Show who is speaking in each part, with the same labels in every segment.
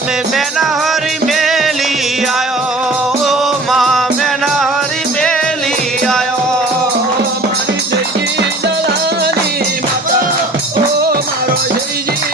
Speaker 1: તમે મેના હરી મેલી આયો ઓ મા મેના હરી મેલી આયો
Speaker 2: મારી જયજી જલાની માતા ઓ મારો જયજી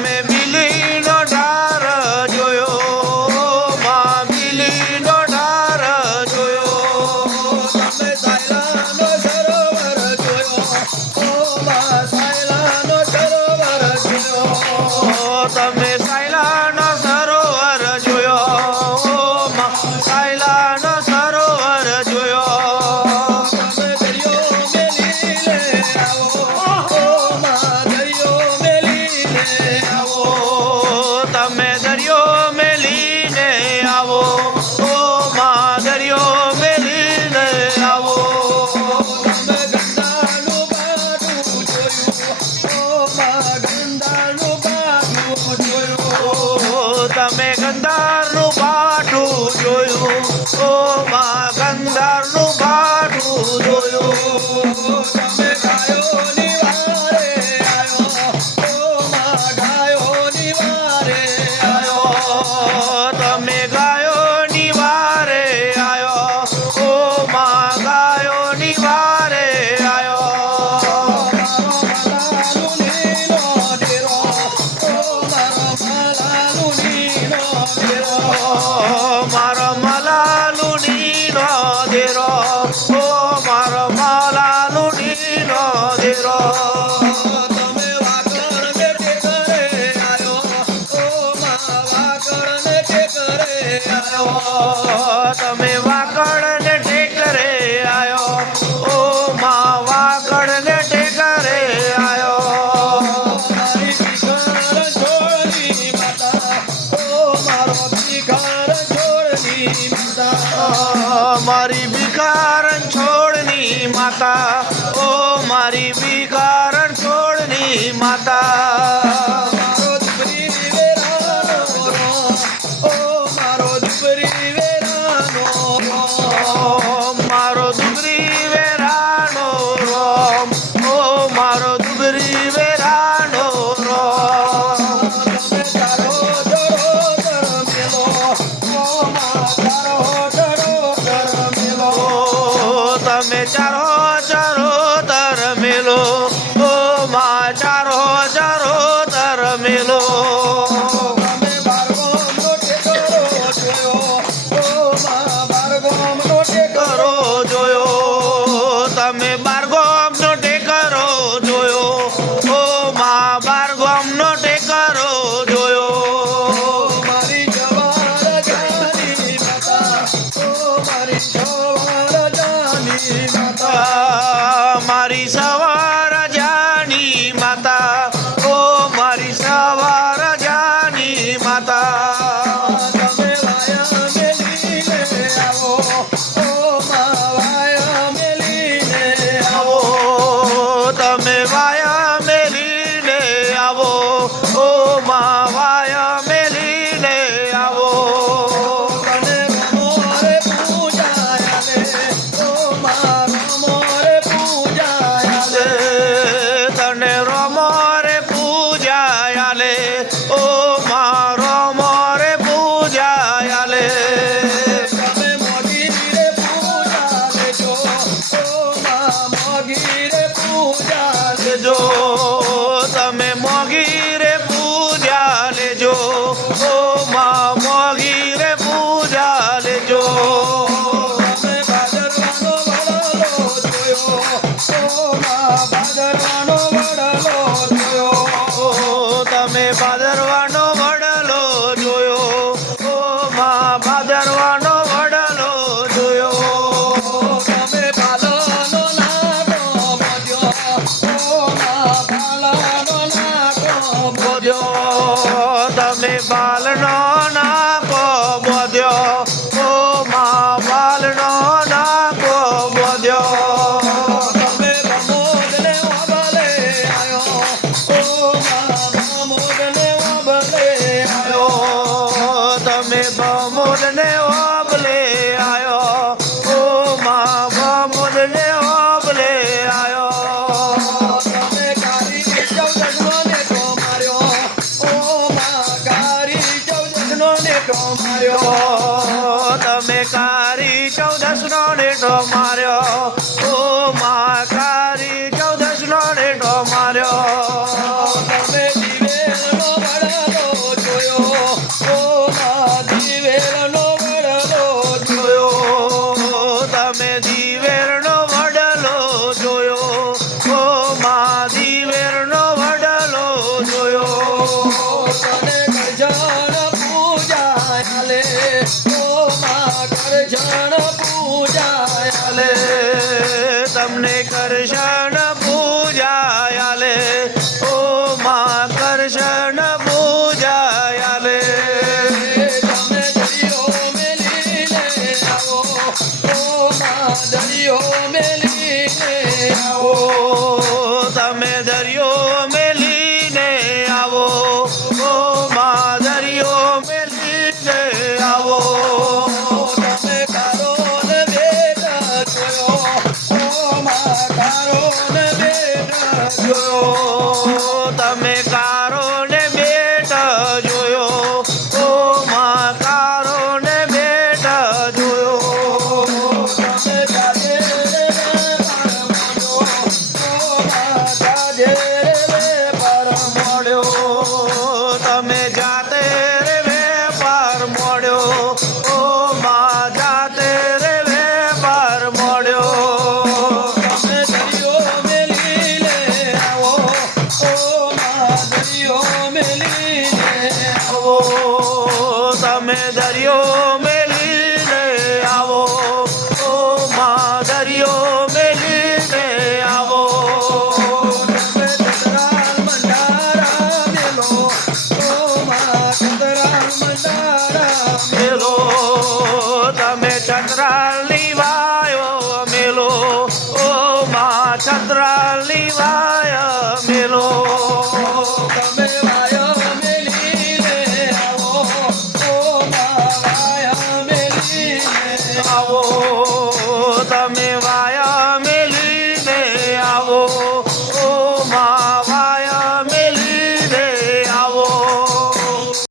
Speaker 1: in.
Speaker 2: તમે
Speaker 1: ગંધારનું પાઠું જોયું ઓ મા
Speaker 2: ઓ
Speaker 1: તમે
Speaker 2: વાઘડને ટકેરે આયો ઓ મા વાઘડને ટકેરે આયો મારી બિખારણ છોડની માતા ઓ મારી બિખારણ છોડની માતા
Speaker 1: મારી બિખારણ છોડની માતા ઓ મારી બિખારણ છોડની માતા